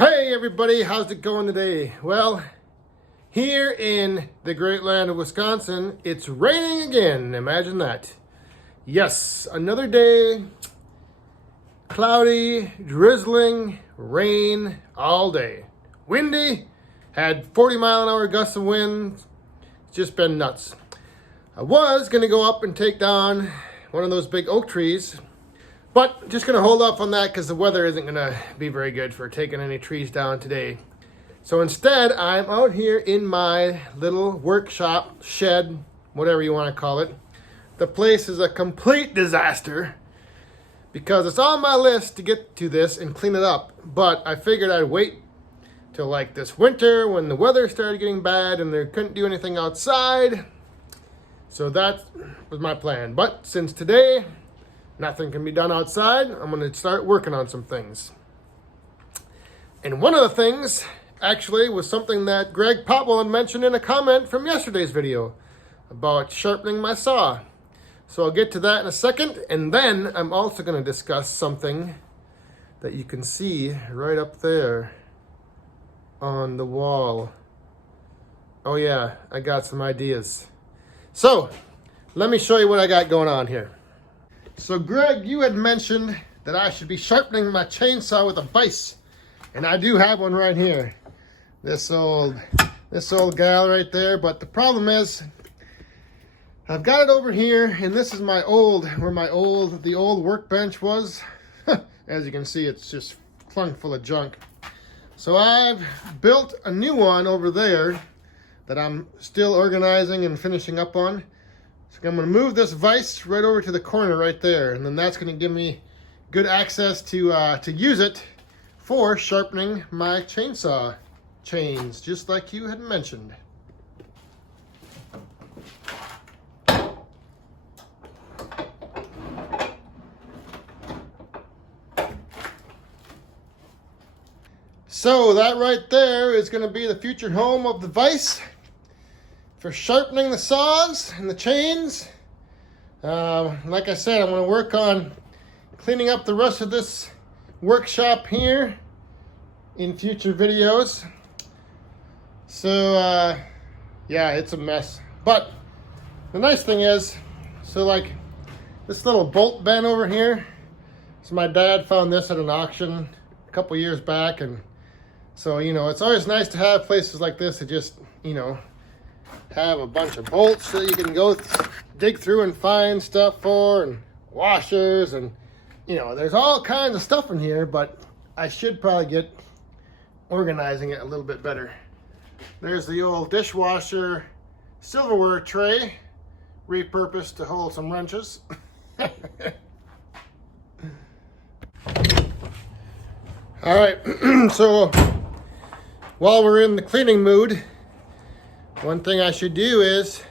Hey everybody, how's it going today? Well, here in the great land of Wisconsin, it's raining again. Imagine that. Yes, another day, cloudy, drizzling, rain all day. Windy, had 40-mile-an-hour gusts of wind. It's just been nuts. I was gonna go up and take down one of those big oak trees, but just gonna hold off on that because the weather isn't gonna be very good for taking any trees down today. So instead, I'm out here in my little workshop, shed, whatever you wanna call it. The place is a complete disaster because it's on my list to get to this and clean it up. But I figured I'd wait till like this winter when the weather started getting bad and they couldn't do anything outside. So that was my plan. But since today, nothing can be done outside, I'm gonna start working on some things. And one of the things actually was something that Greg Popwell had mentioned in a comment from yesterday's video about sharpening my saw. So I'll get to that in a second, and then I'm also gonna discuss something that you can see right up there on the wall. Oh yeah, I got some ideas. So let me show you what I got going on here. So Greg, you had mentioned that I should be sharpening my chainsaw with a vise, and I do have one right here. This old gal right there, but the problem is I've got it over here, and this is my old, the old workbench was. As you can see, it's just clung full of junk. So I've built a new one over there that I'm still organizing and finishing up on. So I'm gonna move this vise right over to the corner right there, and then that's gonna give me good access to use it for sharpening my chainsaw chains, just like you had mentioned. So that right there is gonna be the future home of the vise for sharpening the saws and the chains. Like I said, I'm gonna work on cleaning up the rest of this workshop here in future videos. So yeah, it's a mess. But the nice thing is, so like this little bolt bend over here, so my dad found this at an auction a couple years back, and so, you know, it's always nice to have places like this to just, you know, have a bunch of bolts that you can go dig through and find stuff for, and washers, and, you know, there's all kinds of stuff in here, but I should probably get organizing it a little bit better. There's the old dishwasher silverware tray, repurposed to hold some wrenches. All right, so while we're in the cleaning mood, one thing I should do is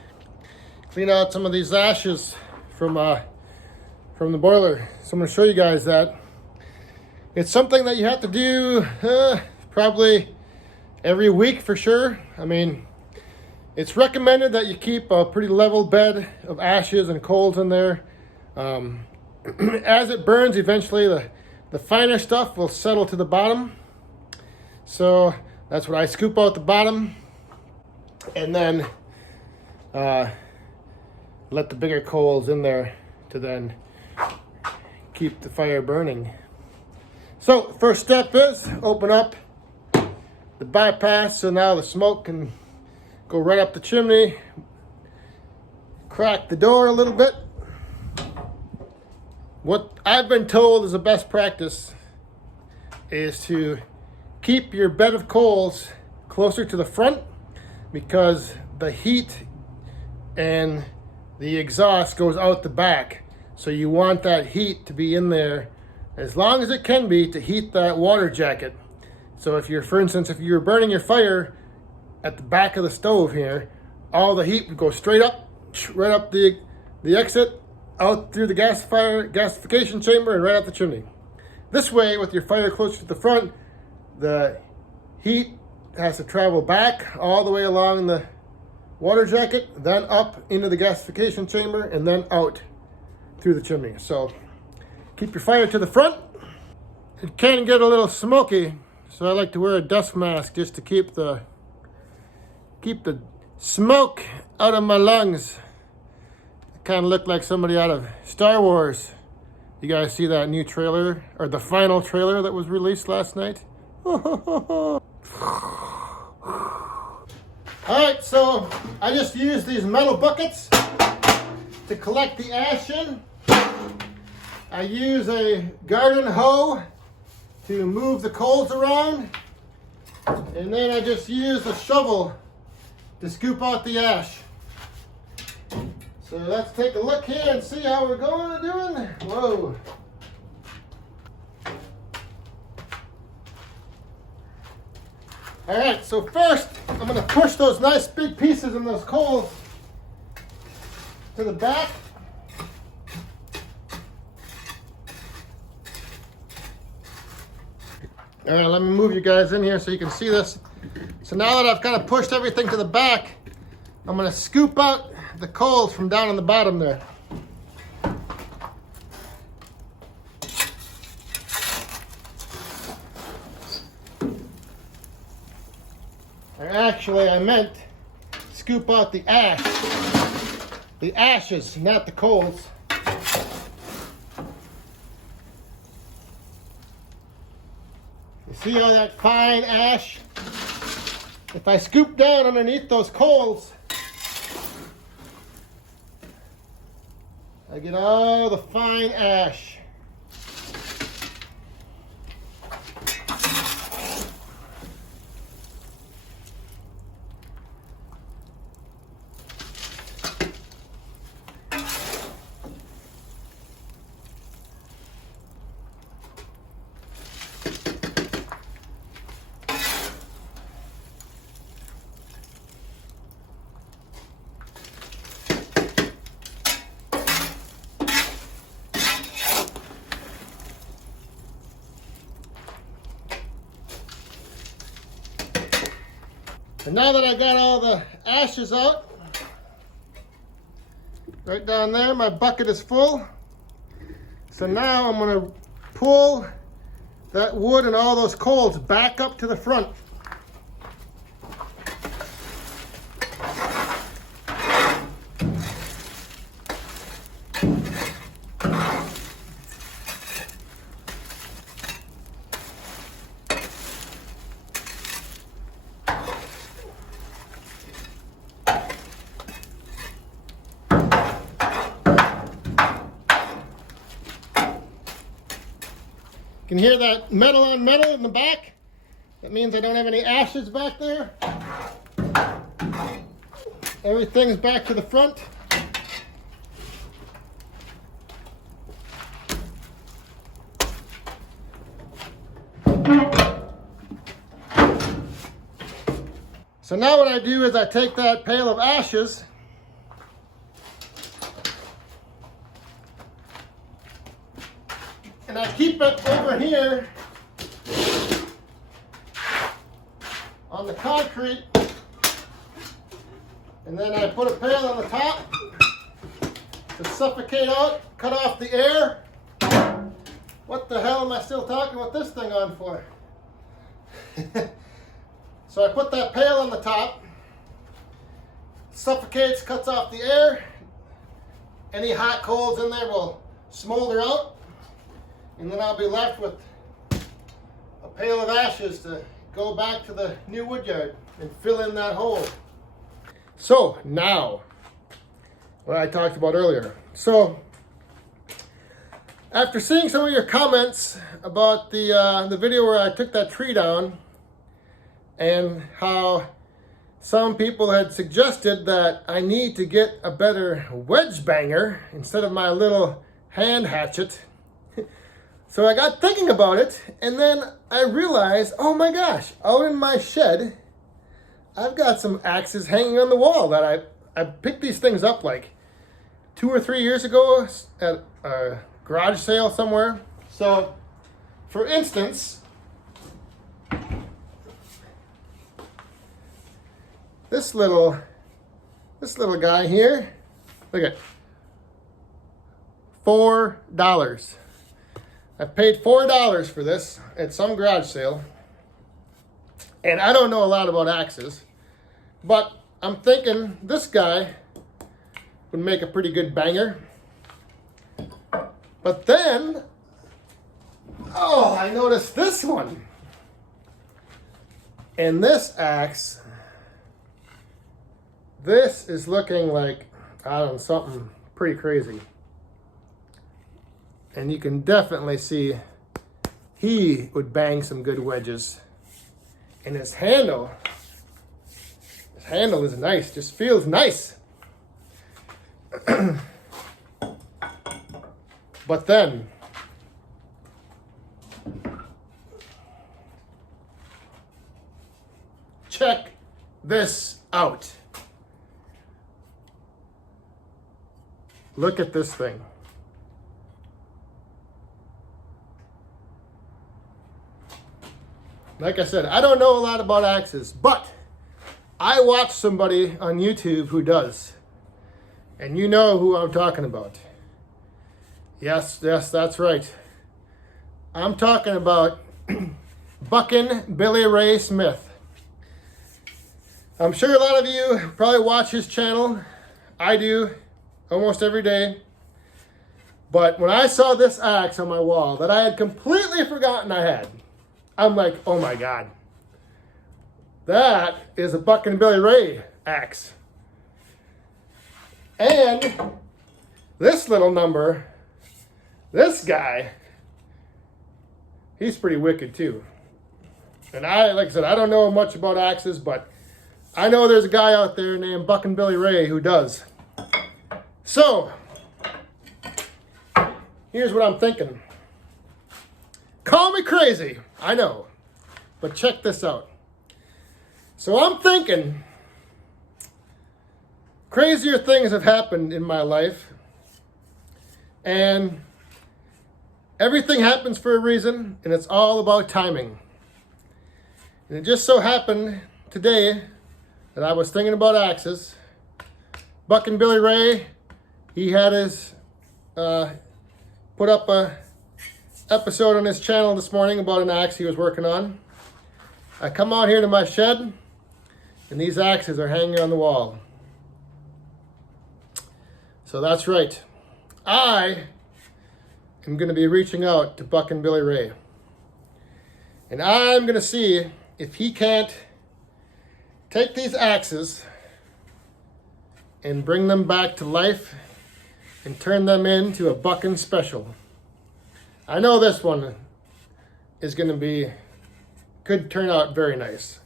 clean out some of these ashes from the boiler. So I'm going to show you guys that. It's something that you have to do probably every week for sure. I mean, it's recommended that you keep a pretty level bed of ashes and coals in there. As it burns, eventually the finer stuff will settle to the bottom. So that's what I scoop out the bottom, and then let the bigger coals in there to then keep the fire burning. So first step is open up the bypass, so now the smoke can go right up the chimney. Crack the door a little bit. What I've been told is the best practice is to keep your bed of coals closer to the front, because the heat and the exhaust goes out the back. So you want that heat to be in there as long as it can be to heat that water jacket. So if you're, for instance, if you're burning your fire at the back of the stove here, all the heat would go straight up, right up the exit, out through the gasification chamber, and right out the chimney. This way, with your fire closer to the front, the heat has to travel back all the way along the water jacket, then up into the gasification chamber, and then out through the chimney. So keep your fire to the front. It can get a little smoky So I like to wear a dust mask just to keep the smoke out of my lungs. I kind of look like somebody out of Star Wars. You guys see that new trailer, or the final trailer that was released last night? All right, so I just used these metal buckets to collect the ash in. I use a garden hoe to move the coals around. And then I just use a shovel to scoop out the ash. So let's take a look here and see how we're doing. Whoa. All right, so first I'm gonna push those nice big pieces in those coals to the back. All right, let me move you guys in here so you can see this. So now that I've kind of pushed everything to the back, I'm gonna scoop out the coals from down on the bottom there. Or actually, I meant scoop out the ash. The ashes, not the coals. You see all that fine ash? If I scoop down underneath those coals, I get all the fine ash. And now that I got all the ashes out, right down there, my bucket is full. So now I'm going to pull that wood and all those coals back up to the front. You can hear that metal on metal in the back. That means I don't have any ashes back there. Everything's back to the front. So now what I do is I take that pail of ashes and I keep it over here on the concrete, and then I put a pail on the top to suffocate out, cut off the air. What the hell am I still talking about this thing on for? So I put that pail on the top, suffocates, cuts off the air. Any hot coals in there will smolder out. And then I'll be left with a pail of ashes to go back to the new wood yard and fill in that hole. So now, what I talked about earlier. So after seeing some of your comments about the video where I took that tree down, and how some people had suggested that I need to get a better wedge banger instead of my little hand hatchet. So I got thinking about it, and then I realized, oh my gosh, out in my shed, I've got some axes hanging on the wall that I picked these things up like 2 or 3 years ago at a garage sale somewhere. So, for instance, this little guy here, look at $4. I paid $4 for this at some garage sale. And I don't know a lot about axes, but I'm thinking this guy would make a pretty good banger. But then, oh, I noticed this one. And this axe, this is looking like, I don't know, something pretty crazy. And you can definitely see he would bang some good wedges. And his handle is nice, just feels nice. But then, check this out. Look at this thing. Like I said, I don't know a lot about axes, but I watch somebody on YouTube who does. And you know who I'm talking about. Yes, that's right. I'm talking about Buckin' Billy Ray Smith. I'm sure a lot of you probably watch his channel. I do, almost every day. But when I saw this axe on my wall that I had completely forgotten I had, I'm like, oh my God. That is a Buckin' Billy Ray axe. And this little number, this guy, he's pretty wicked too. And like I said, I don't know much about axes, but I know there's a guy out there named Buckin' Billy Ray who does. So, here's what I'm thinking. Call me crazy, I know, but check this out. So I'm thinking, crazier things have happened in my life, and everything happens for a reason, and it's all about timing. And it just so happened today that I was thinking about axes. Buckin' Billy Ray, he had his, put up a episode on his channel this morning about an axe he was working on. I come out here to my shed, and these axes are hanging on the wall. So that's right. I am going to be reaching out to Buckin' Billy Ray. And I'm going to see if he can't take these axes and bring them back to life and turn them into a Buckin' special. I know this one is going to be, could turn out very nice,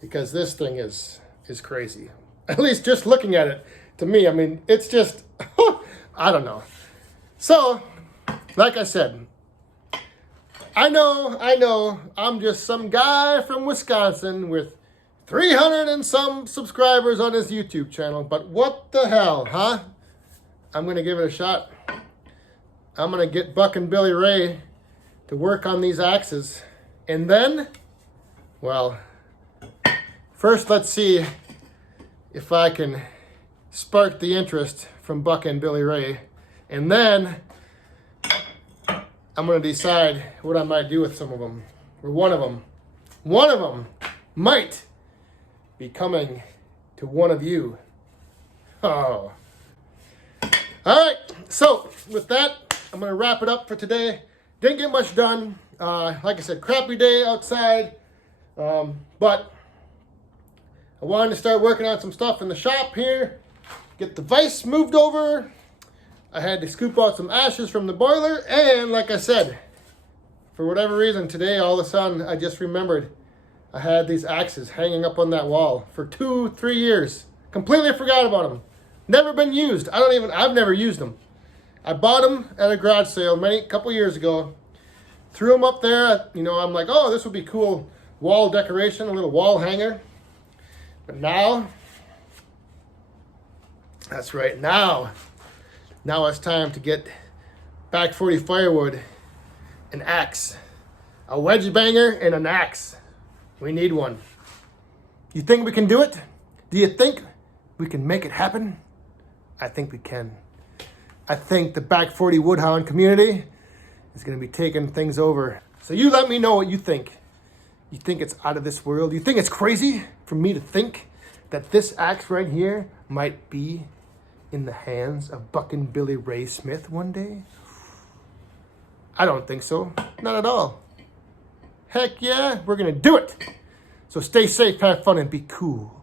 because this thing is crazy. At least just looking at it, to me, I mean, it's just, I don't know. So, like I said, I know, I'm just some guy from Wisconsin with 300 and some subscribers on his YouTube channel, but what the hell, huh? I'm going to give it a shot. I'm going to get Buckin' Billy Ray to work on these axes. And then, well, first let's see if I can spark the interest from Buckin' Billy Ray. And then I'm going to decide what I might do with some of them. Or one of them. One of them might be coming to one of you. Oh. All right. So with that, I'm going to wrap it up for today. Didn't get much done. Like I said, crappy day outside. But I wanted to start working on some stuff in the shop here. Get the vise moved over. I had to scoop out some ashes from the boiler. And like I said, for whatever reason today, all of a sudden, I just remembered I had these axes hanging up on that wall for 2-3 years. Completely forgot about them. Never been used. I've never used them. I bought them at a garage sale a couple years ago. Threw them up there. You know, I'm like, oh, this would be cool wall decoration, a little wall hanger. But now, that's right, now it's time to get back 40 firewood, an axe, a wedge banger, and an axe. We need one. You think we can do it? Do you think we can make it happen? I think we can. I think the back 40 Woodhound community is going to be taking things over. So you let me know what you think. You think it's out of this world? You think it's crazy for me to think that this axe right here might be in the hands of Buckin' Billy Ray Smith one day? I don't think so. Not at all. Heck yeah, we're gonna do it. So stay safe, have fun, and be cool.